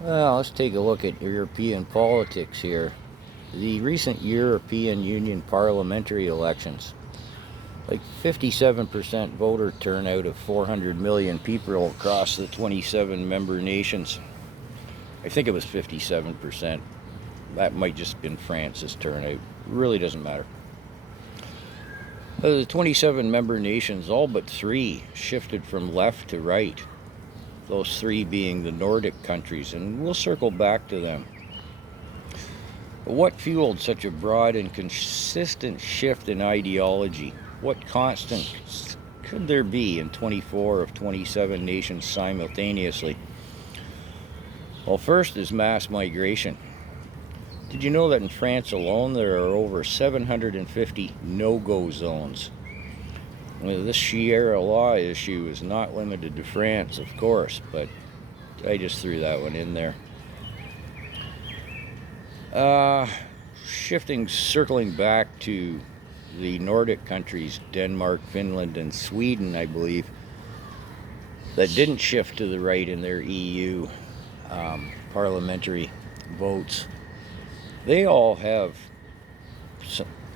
Well, let's take a look at European politics here. The recent European Union parliamentary elections, like 57% voter turnout of 400 million people across the 27 member nations. I think it was 57%. That might just have been France's turnout. Really doesn't matter. The 27 member nations, all but three, shifted from left to right. Those three being the Nordic countries, and we'll circle back to them. But what fueled such a broad and consistent shift in ideology? What constant could there be in 24 of 27 nations simultaneously? Well, first is mass migration. Did you know that in France alone there are over 750 no-go zones? Well, this Sharia law issue is not limited to France, of course, but I just threw that one in there. Circling back to the Nordic countries, Denmark, Finland, and Sweden, I believe, that didn't shift to the right in their EU parliamentary votes. They all have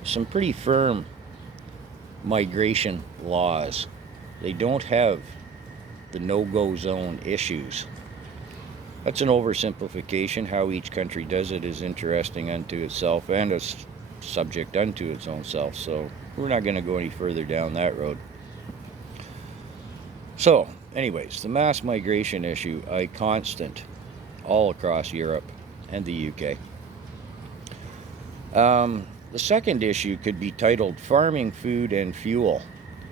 some pretty firm migration laws. They don't have the no-go zone issues. That's an oversimplification. How each country does it is interesting unto itself and a subject unto its own self. So we're not going to go any further down that road. So, anyways, the mass migration issue, a constant all across Europe and the UK. The second issue could be titled Farming, Food and Fuel,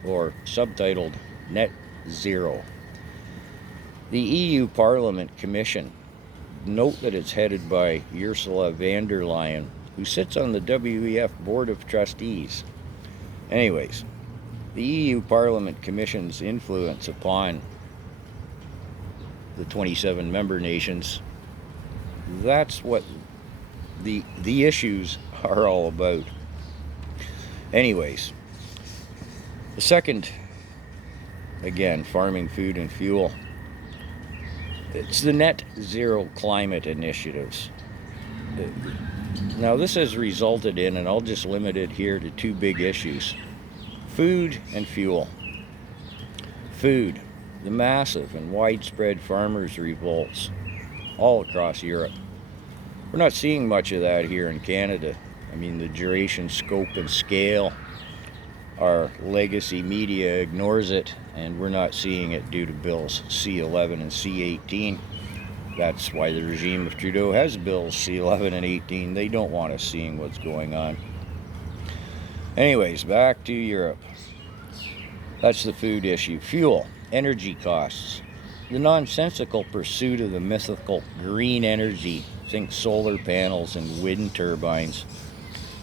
or subtitled Net Zero. The EU Parliament Commission, note that it's headed by Ursula von der Leyen, who sits on the WEF Board of Trustees. Anyways, the EU Parliament Commission's influence upon the 27 member nations, that's what the issues are all about. Anyways, the second, again, farming, food and fuel, it's the net zero climate initiatives. Now this has resulted in, and I'll just limit it here to two big issues: food and fuel. Food, the massive and widespread farmers' revolts all across Europe. We're not seeing much of that here in Canada. I mean, the duration, scope, and scale, our legacy media ignores it, and we're not seeing it due to bills C11 and C18. That's why the regime of Trudeau has bills C11 and 18. They don't want us seeing what's going on. Anyways, back to Europe. That's the food issue. Fuel, energy costs. The nonsensical pursuit of the mythical green energy, think solar panels and wind turbines,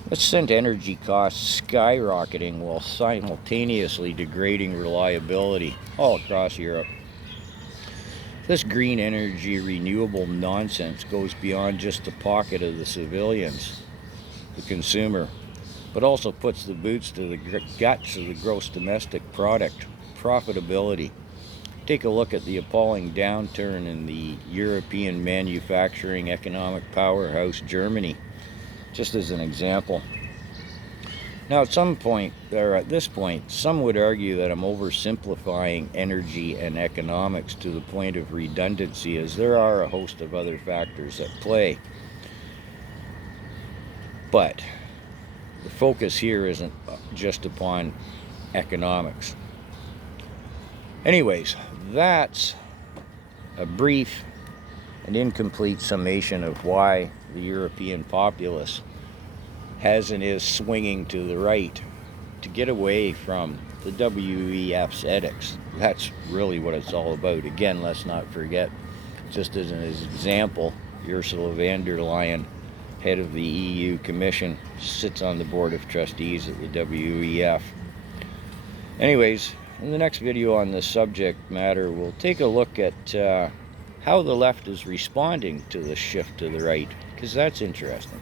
that's sent energy costs skyrocketing while simultaneously degrading reliability all across Europe. This green energy renewable nonsense goes beyond just the pocket of the civilians, the consumer, but also puts the boots to the guts of the gross domestic product, profitability. Take a look at the appalling downturn in the European manufacturing economic powerhouse, Germany, just as an example. Now, at this point, some would argue that I'm oversimplifying energy and economics to the point of redundancy, as there are a host of other factors at play. But the focus here isn't just upon economics. Anyways, that's a brief and incomplete summation of why the European populace has and is swinging to the right to get away from the WEF's edicts. That's really what it's all about. Again, let's not forget, just as an example, Ursula von der Leyen, head of the EU Commission, sits on the Board of Trustees at the WEF. Anyways, in the next video on this subject matter, we'll take a look at how the left is responding to the shift to the right, because that's interesting.